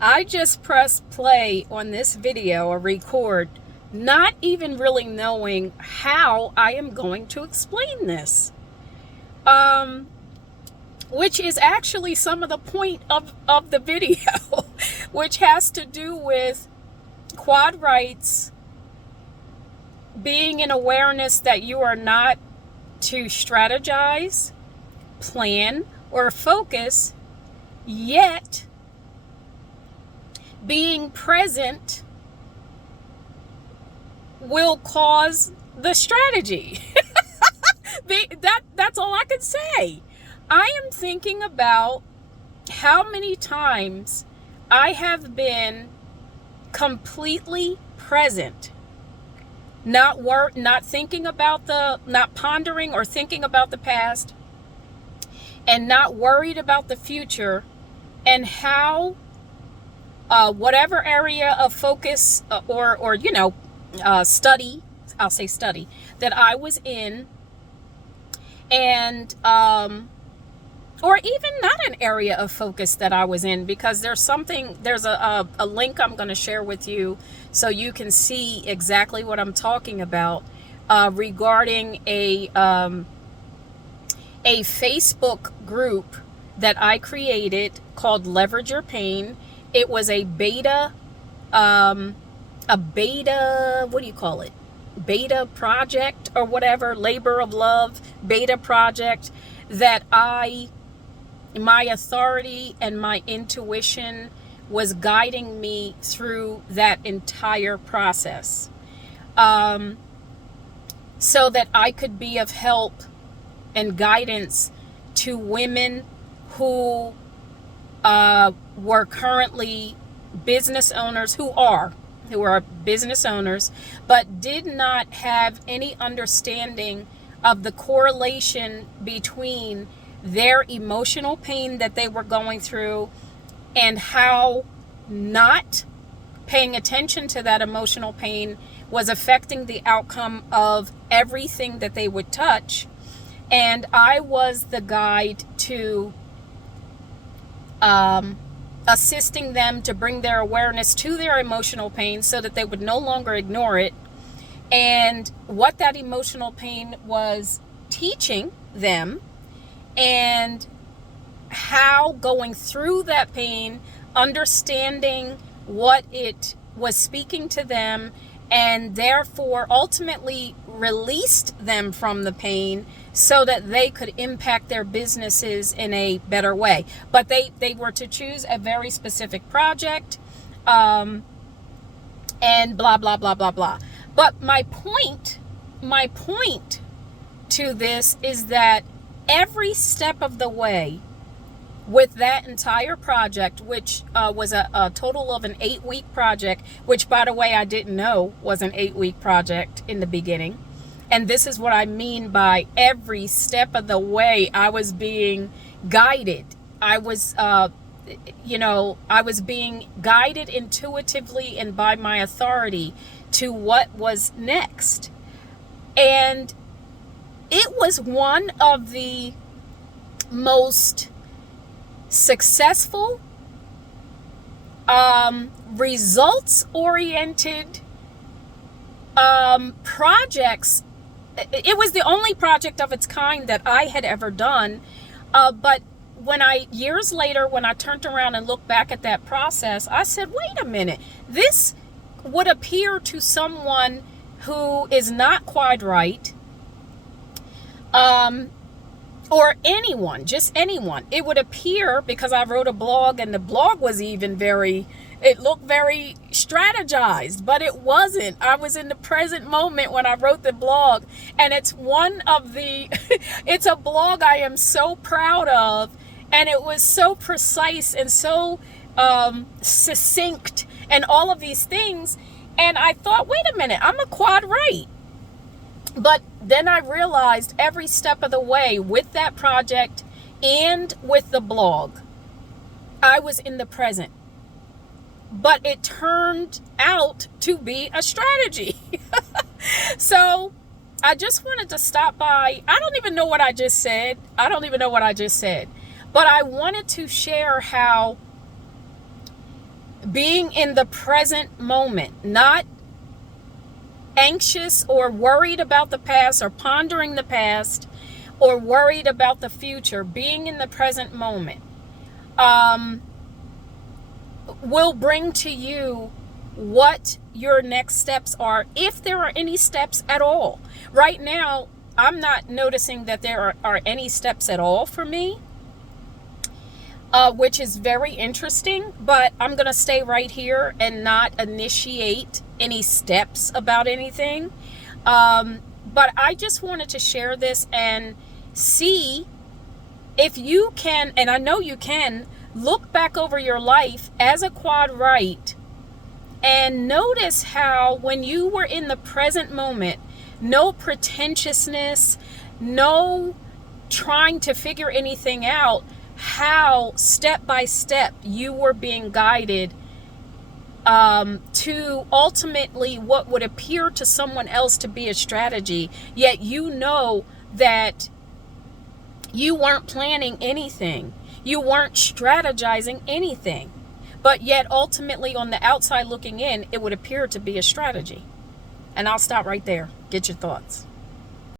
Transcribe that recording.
I just pressed play on this video or record, not even really knowing how I am going to explain this. Which is actually some of the point of the video, which has to do with quad rights, being in awareness that you are not to strategize, plan, or focus, yet being present will cause the strategy. That's all I can say. I am thinking about how many times I have been completely present, not thinking about not pondering or thinking about the past, and not worried about the future, and how whatever area of focus or study, I'll say study, that I was in, and or even not an area of focus that I was in, because there's a link I'm going to share with you so you can see exactly what I'm talking about regarding a Facebook group that I created called Leverage Your Pain. It was a beta, what do you call it? Beta project or whatever, labor of love, beta project that my authority and my intuition was guiding me through that entire process, so that I could be of help and guidance to women who were currently business owners, who are business owners, but did not have any understanding of the correlation between their emotional pain that they were going through and how not paying attention to that emotional pain was affecting the outcome of everything that they would touch. And I was the guide to assisting them to bring their awareness to their emotional pain so that they would no longer ignore it, and what that emotional pain was teaching them, and how going through that pain, understanding what it was speaking to them, and therefore ultimately released them from the pain so that they could impact their businesses in a better way. But they were to choose a very specific project, and blah, blah, blah, blah, blah. But my point to this is that every step of the way with that entire project, which was a total of an 8-week project, which, by the way, I didn't know was an 8-week project in the beginning. And this is what I mean by every step of the way I was being guided. I was being guided intuitively and by my authority to what was next. And it was one of the most successful, results-oriented projects. It was the only project of its kind that I had ever done. But years later, when I turned around and looked back at that process, I said, wait a minute, this would appear to someone who is not quite right, or anyone, just anyone. It would appear, because I wrote a blog, and the blog was even it looked very strategized, but it wasn't. I was in the present moment when I wrote the blog, and it's it's a blog I am so proud of, and it was so precise and so succinct and all of these things. And I thought, wait a minute, I'm a quad right. But then I realized every step of the way with that project and with the blog, I was in the present. But it turned out to be a strategy. So I just wanted to stop by. I don't even know what I just said. But I wanted to share how being in the present moment, not anxious or worried about the past or pondering the past or worried about the future. Being in the present moment will bring to you what your next steps are, if there are any steps at all. Right now, I'm not noticing that there are any steps at all for me, which is very interesting, but I'm going to stay right here and not initiate any steps about anything. But I just wanted to share this and see if you can, and I know you can, look back over your life as a quad right and notice how when you were in the present moment, no pretentiousness, no trying to figure anything out, how step by step you were being guided to ultimately what would appear to someone else to be a strategy, yet you know that you weren't planning anything. You weren't strategizing anything. But yet ultimately on the outside looking in, it would appear to be a strategy. And I'll stop right there. Get your thoughts.